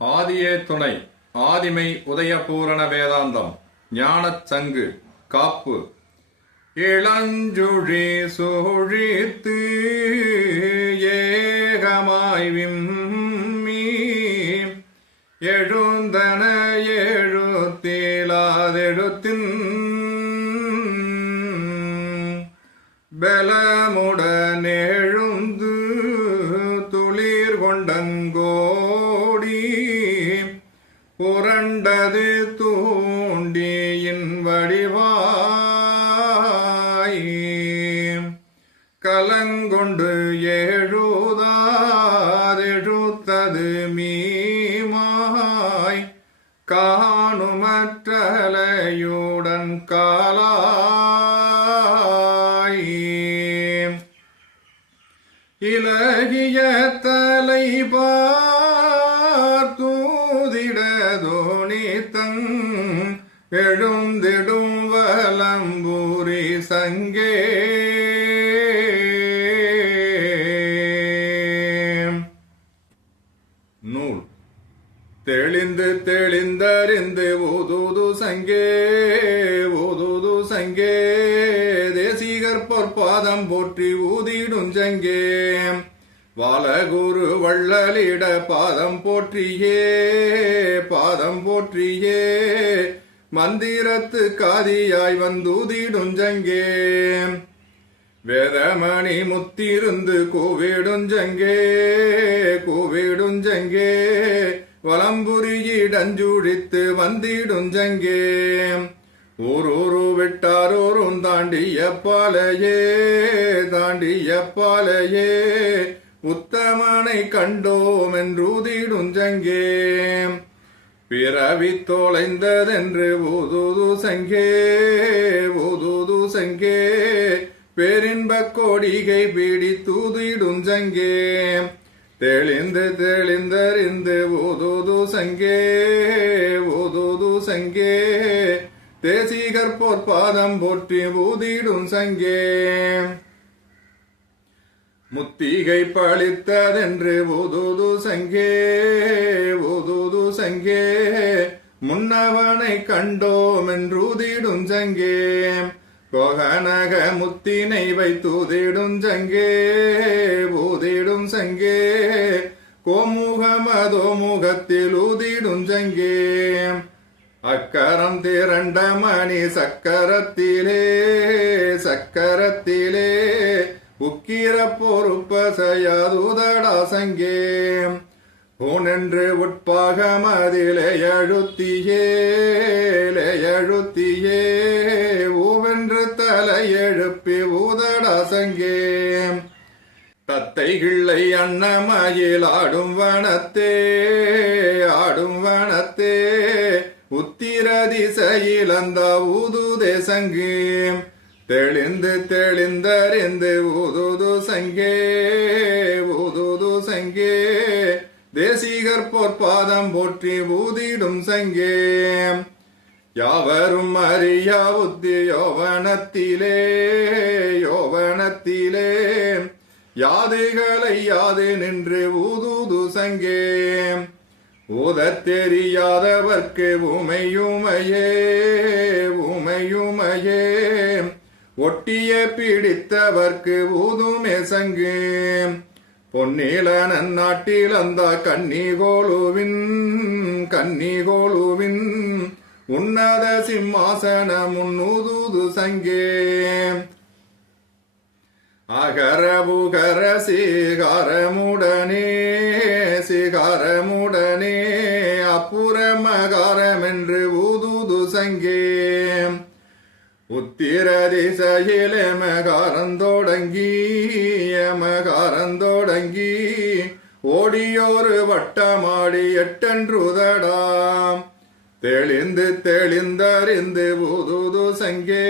ஆதியே துணை ஆதிமை உதயபூரண வேதாந்தம் ஞானச் சங்கு காப்பு. இளஞ்சுழி சுழித்து ஏகமாய் விம்மி எழுந்தன எழுத்திலாதெழுத்தின் பலமுடன் எழுந்து இலகிய தலை பார்த்தூதிடதோணித்தங் எழுந்திடும் வலம்பூரி சங்கே. நூல். தெளிந்து தெளிந்தறிந்து ஊதுது சங்கே ஊதுது சங்கே. பொற்பாதம் போற்றி ஊதிடும் சங்கே வாலகுரு வள்ளலிட பாதம் போற்றியே பாதம் போற்றியே. மந்திரத்து காதியாய் வந்தூதிடும் சங்கே வேதமணி முத்திருந்து கூவிடுஞ்சங்கே கூவிடுஞ்சங்கே வலம்புரியிடஞ்சுழித்து வந்திடுஞ்சங்கே ஊரூரு விட்டாரோரும் தாண்டிய பாலையே தாண்டிய பாலையே. உத்தமனை கண்டோம் என்றூதிடுஞ்சங்கே பிறவி தொலைந்ததென்று ஊதுது சங்கே ஊதுது சங்கே. பெரின்ப கோடிகை பீடி தூதிடும் சங்கே தெளிந்து தெளிந்தறிந்து ஊதுது சங்கே ஊதுது சங்கே. தேசிகர் போற்பாதம் போற்றி ஊதிடும் சங்கே. முத்திகை பழித்ததென்று ஊதுது சங்கே ஊதுது சங்கே. முன்னவனை கண்டோம் என்றூதிடும் சங்கே. கோகனக முத்தினை வைத்தூதிடும் சங்கே ஊதிடும் சங்கே. கோமுகமதோ முகத்தில் ஊதிடும் சங்கே. அக்கரம் திரண்ட மணி சக்கரத்திலே சக்கரத்திலே உக்கிர பொறுப்பசையாதுதடா சங்கே ஊனென்று உட்பாக மதிலே எழுத்தியே எழுத்தியே ஊவென்று தலை எழுப்பி ஊதடா சங்கே தத்தை கிள்ளை அன்னமயில் ஆடும் வனத்தே ஆடும் வனத்தே உத்திர திசையில் அந்த ஊதுதே சங்கு. தெளிந்து தெளிந்தறிந்து ஊதுது சங்கே ஊதுது சங்கே. தேசிகர் பொற்பாதம் போற்றி ஊதிடும் சங்கே. யாவரும் அறியா உத்தி யோவனத்திலே யோவனத்திலே. யாதுகளை யாது நின்று ஊதுது சங்கே. ஊதத் தெரியாதவர்க்கு உமையுமையே உமையுமையே. ஒட்டிய பிடித்தவர்க்கு ஊதுமே சங்கு. பொன்னில நன்னாட்டில் அந்த கன்னிகோளுவின் கன்னிகோளுவின். உன்னத சிம்மாசனம் முன்னூதுது சங்கே. அகரபுகர சிகாரமுடனே சிகாரமுடனே அப்புறமகாரமென்று ஊதுது சங்கே. உத்திர திசையிலே மகாரந்தோடங்கி மகாரந்தோடங்கி ஓடியோரு வட்டமாடி எட்டன்றுதடாம் தெளிந்து தெளிந்தறிந்து ஊதுது சங்கே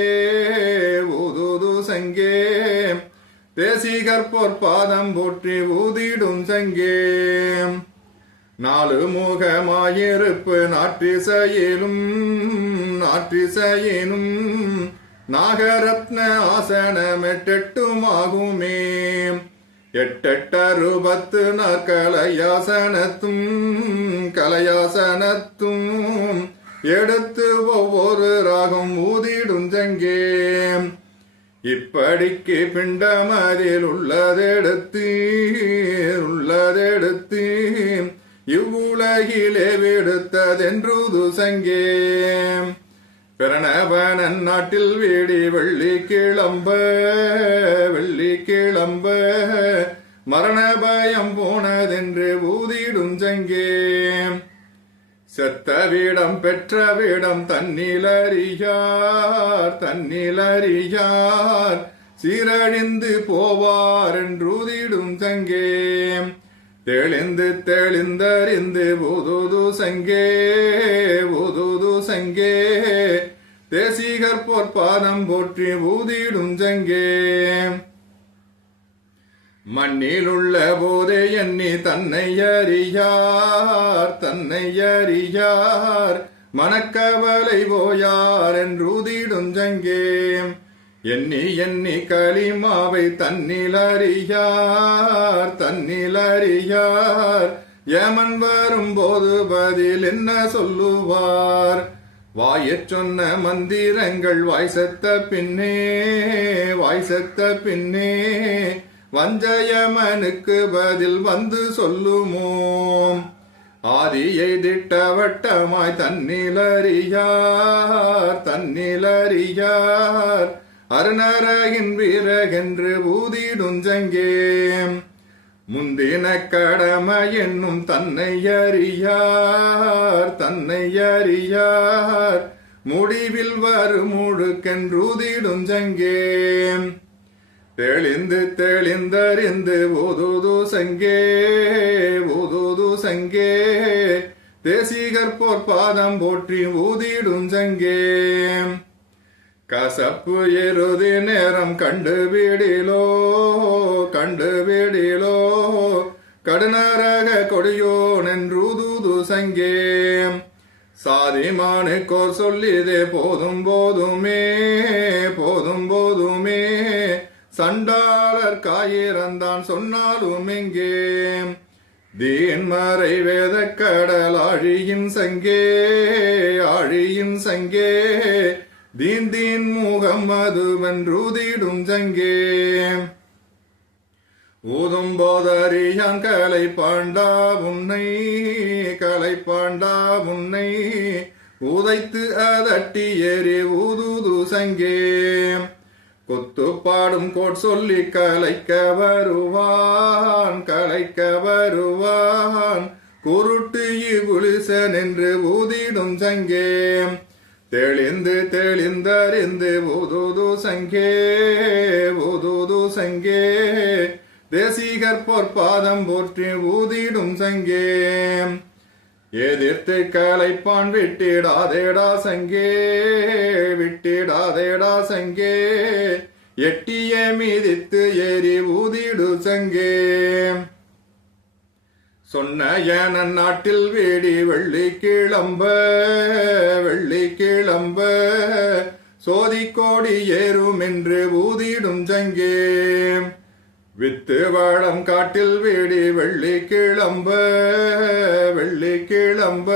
ஊதுது சங்கே. தேசிகர் பொற்பாதம் போற்றி ஊதிடும் சங்கே. நாலு முகமாயிருப்பு நாற்றிசையிலும் நாற்றிசையினும் நாகரத்ன ஆசனமெட்டெட்டுமாகுமே. எட்டெட்டருபத்து நாற்கலையாசனத்தும் கலையாசனத்தும் எடுத்து ஒவ்வொரு ராகம் ஊதிடும் சங்கே. இப்படிக்கு பிண்டமதில் உள்ளதெடுத்து உள்ளதெடுத்து இவ்வுலகிலே விடுத்ததென்றுது சங்கே. பிரணவனன் நாட்டில் வீடி வெள்ளி கிளம்ப வெள்ளி கிளம்ப. மரண பயம் போனதென்று ஊதிடும் சங்கே. செத்த வீடம் பெற்ற வீடம் தன்னிலறியார் தன்னிலறியார். சீரழிந்து போவார் என்றுதிடும் சங்கே. தெளிந்து தெளிந்தறிந்து புதுது சங்கே புதுது சங்கே. தேசிகர் போர் பாதம் போற்றி ஊதிடும் சங்கே. மண்ணிலுள்ள போதே எண்ணி தன்னை அறியார் தன்னை அறியார். மனக்கவலை போயார் என்றுதிடும் ஜங்கே எண்ணி எண்ணி களிமாவை தன்னில் அறியார் தன்னில் அறியார் ஏமன் வரும்போது பதில் என்ன சொல்லுவார்? வாயற் சொன்ன மந்திரங்கள் வாய் செத்த பின்னே வாய் செத்த பின்னே. வஞ்சயமனுக்கு பதில் வந்து சொல்லுமோம். ஆதியை திட்டவட்டமாய் தன்னிலறியார் தன்னிலறியார். அருணரகின் வீரகென்று ஊதிடுஞ்சங்கே முந்தின கடமை என்னும் தன்னை அறியார் தன்னை அறியார் முடிவில் வரும் முழுக்கென்றூதிடுஞ்சங்கே தெளிந்து தெளிந்தறிந்து ஊதுது சங்கே ஊதுது சங்கே. தேசிகர் போர் பாதம் போற்றி ஊதிடும் சங்கே. கசப்பு எருதி நேரம் கண்டு வீடிலோ கண்டு வீடிலோ. கடுநரக கொடியோ நின்றூது சங்கே. சாதிமானுக்கோர் சொல்லிதே போதும் போதுமே போதும் போது சண்டாளர் காயிறந்தான் சொன்னாலும் எங்கே? தீன்மறை வேத கடல் ஆழியின் சங்கே ஆழியின் சங்கே. தீன் தீன் முகம் மதுவென்றுதிடும் சங்கே ஊதும் போதறியான் கலை பாண்டா உன்னை கலை பாண்டா உன்னை. உதைத்து அதட்டி ஏறி ஊதுது சங்கே. கொத்து பாடும் கோட் சொல்லி கலைக்க வருவான் கலைக்க வருவான். குருட்டு இகுலிசன் நின்று ஊதிடும் சங்கே. தெளிந்து தெளிந்தறிந்து ஊதுது சங்கே ஊதுது சங்கே. தேசிகர் போர் பாதம் போற்றி ஊதிடும் சங்கே. எதிர்த்து கலைப்பான் விட்டிடாதேடா சங்கே விட்டிடாதேடா சங்கே. எட்டிய மீதித்து ஏறி ஊதிடு சங்கே. சொன்ன ஏன நாட்டில் வேடி வெள்ளி கிளம்ப வெள்ளி கிளம்ப. சோதி கோடி ஏறும் என்று ஊதிடும் சங்கே. வித்து வாழம் காட்டில் வீடி வெள்ளி கிளம்ப வெள்ளி கிளம்ப.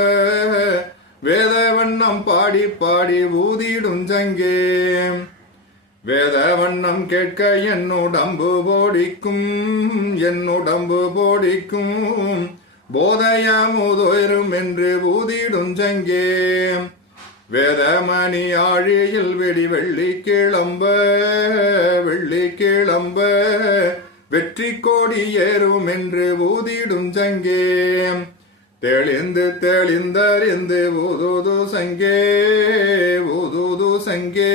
வேத வண்ணம் பாடி பாடி ஊதிடும் சங்கே வேத வண்ணம் கேட்க என்னுடம்பு போடிக்கும் என்னுடம்பு போடிக்கும். போதையமுதோரும் என்று ஊதிடும் சங்கே வேதமணி ஆழியில் வெடி வெள்ளி கிளம்ப வெள்ளி கிளம்ப. வெற்றி கோடி ஏறும் என்று ஊதிடும் சங்கே. தெளிந்து தெளிந்தறிந்து ஊதுது சங்கே ஊதுது சங்கே.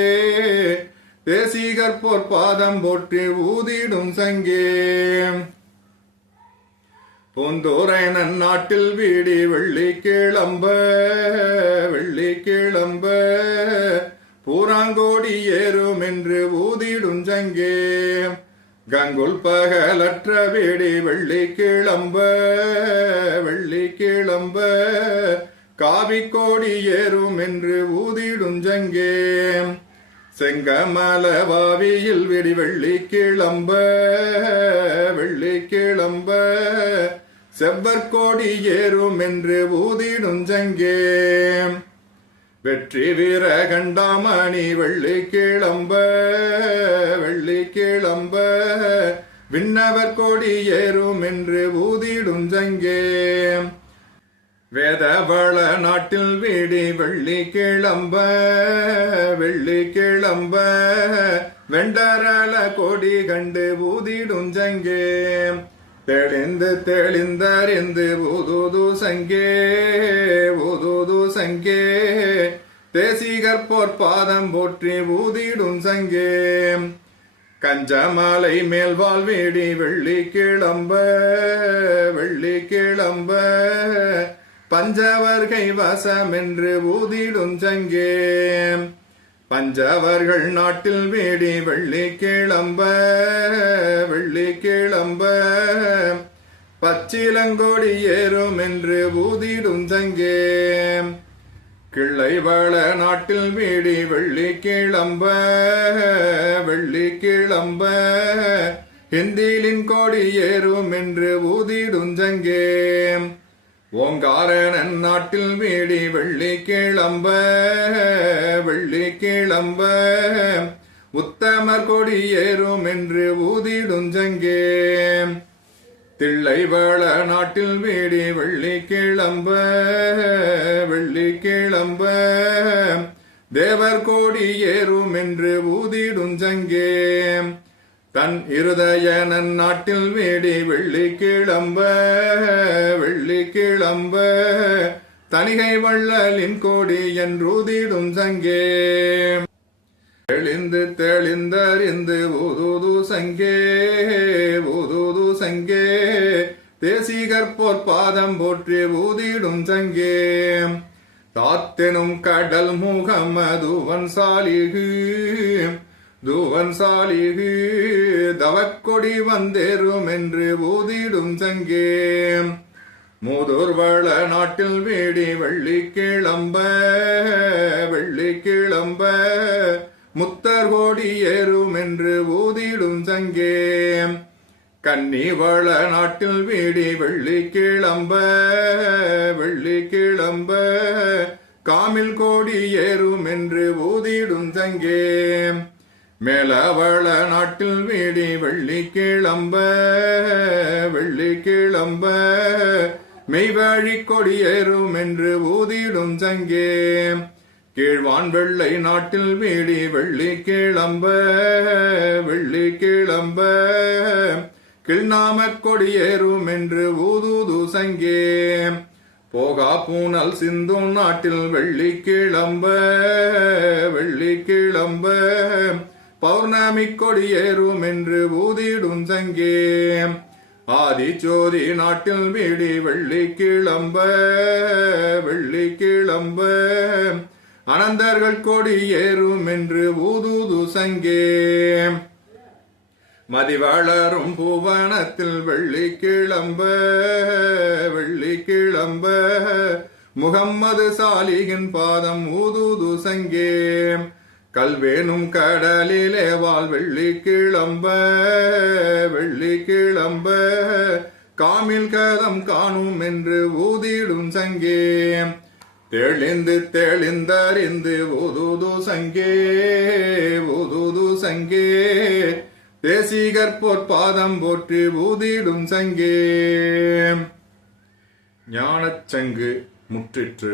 தேசிகர் போர் பாதம் போற்றி ஊதிடும் சங்கே. பூந்தூரை நன்னாட்டில் வீடி வெள்ளி கிளம்ப வெள்ளி கிளம்ப. பூராங்கோடி ஏறும் என்று ஊதிடும் சங்கே. கங்குல் பகலற்ற வேடி வெள்ளி கிளம்ப வெள்ளி கிளம்ப. காவி கோடி ஏறும் என்று ஊதிடும் ஜங்கே. செங்கமல வாவியில் வெடி வெள்ளி கிளம்ப வெள்ளி கிளம்ப. செவ்வற்கோடி ஏறும் என்று ஊதிடும் ஜங்கே. வெற்றி வீர கண்டாமணி வெள்ளி கிளம்ப விண்ணவர் கொடி ஏறும் என்று ஊதிடும் ஜங்கே. வேதவள நாட்டில் வீடி வெள்ளி கிளம்ப வெள்ளி கிளம்ப. வெண்டரள கொடி கண்டு ஊதிடும் ஜங்கே. தெளிந்து தெளிந்தறிந்து ஊதுது சங்கே ஊதுது சங்கே. தேசிகர் போர் பாதம் போற்றி ஊதிடும் சங்கே. கஞ்சமாலை மேல் வாழ்வேடி வெள்ளி கிளம்ப வெள்ளி கிளம்ப பஞ்சவர்கை வசம் என்று ஊதிடும் சங்கே. பஞ்சவர்கள் நாட்டில் வேடி வெள்ளி கிளம்ப வெள்ளி கிளம்ப பச்சிலங்கோடி ஏறும் என்று ஊதிடும் சங்கே. கிள்ளை வள நாட்டில் வீடி வெள்ளி கிளம்ப வெள்ளி கிளம்ப. ஹிந்திலின் கோடி ஏறும் என்று ஊதிடும் சங்கே ஓங்காரனன் நாட்டில் வீடி வெள்ளி கிளம்ப வெள்ளி கிளம்ப. உத்தமர் கொடி ஏறும் என்று ஊதிடும் சங்கே தில்லைவள நாட்டில் வீடி வெள்ளி கிளம்ப வெள்ளி கிளம்ப. தேவர் கோடி ஏறும் என்று ஊதிடும் சங்கே தன் இருதயனன் நாட்டில் வீடி வெள்ளி கிளம்ப வெள்ளி கிளம்ப. தனிகை வள்ளலின் கோடி என்று ஊதிடும் சங்கே தெளிந்து தெளிந்தறிந்து தேசிகர் போர் பாதம் போற்றி ஊதிடும் சங்கே. தாத்தெனும் கடல் முகமதுவன் சாலிகு. துவன் சாலிகு தவக்கொடி வந்தேறும் என்று ஊதிடும் சங்கே. மூதூர்வள நாட்டில் வேடி வெள்ளி கிளம்ப வெள்ளி கிளம்ப முத்தர் கோடி ஏறும் என்று ஊதிடும் சங்கே. கன்னிவள நாட்டில் வீடி வெள்ளி கிளம்ப வெள்ளி கிளம்ப. காமில் கோடி ஏறும் என்று ஊதிடும் சங்கே மேலவள நாட்டில் வீடி வெள்ளி கிளம்ப வெள்ளி கிளம்ப. மெய்வழி கொடி ஏறும் என்று ஊதிடும் சங்கே கீழ்வான் வெள்ளை நாட்டில் வீடி வெள்ளி கிளம்ப வெள்ளி கிளம்ப. கிள்நாம கொடியேறும் என்று ஊதுது சங்கே. போகா பூனல் சிந்தும் நாட்டில் வெள்ளி கிளம்ப வெள்ளி கிளம்ப. பௌர்ணமி கொடியேறும் என்று ஊதிடும் சங்கே. ஆதி ஜோதி நாட்டில் வீடி வெள்ளி கிளம்ப வெள்ளி கிளம்ப. அனந்தர்கள் கொடியேறும் என்று ஊதுது சங்கே. மதிவளரும் பூவனத்தில் வெள்ளி கிளம்ப வெள்ளி கிளம்ப முகம்மது சாலிகின் பாதம் ஊதுது சங்கே. கல்வேனும் கடலிலே வாழ் வெள்ளி கிளம்ப வெள்ளி கிளம்ப காமில் கதம் காணும் என்று ஊதிடும் சங்கே. தெளிந்து தெளிந்தறிந்து ஊதுது சங்கே ஊதுது சங்கே. தேசிகர் போர் பாதம் போற்றி ஊதிடும் சங்கே. ஞானச்சங்கு முற்றிற்று.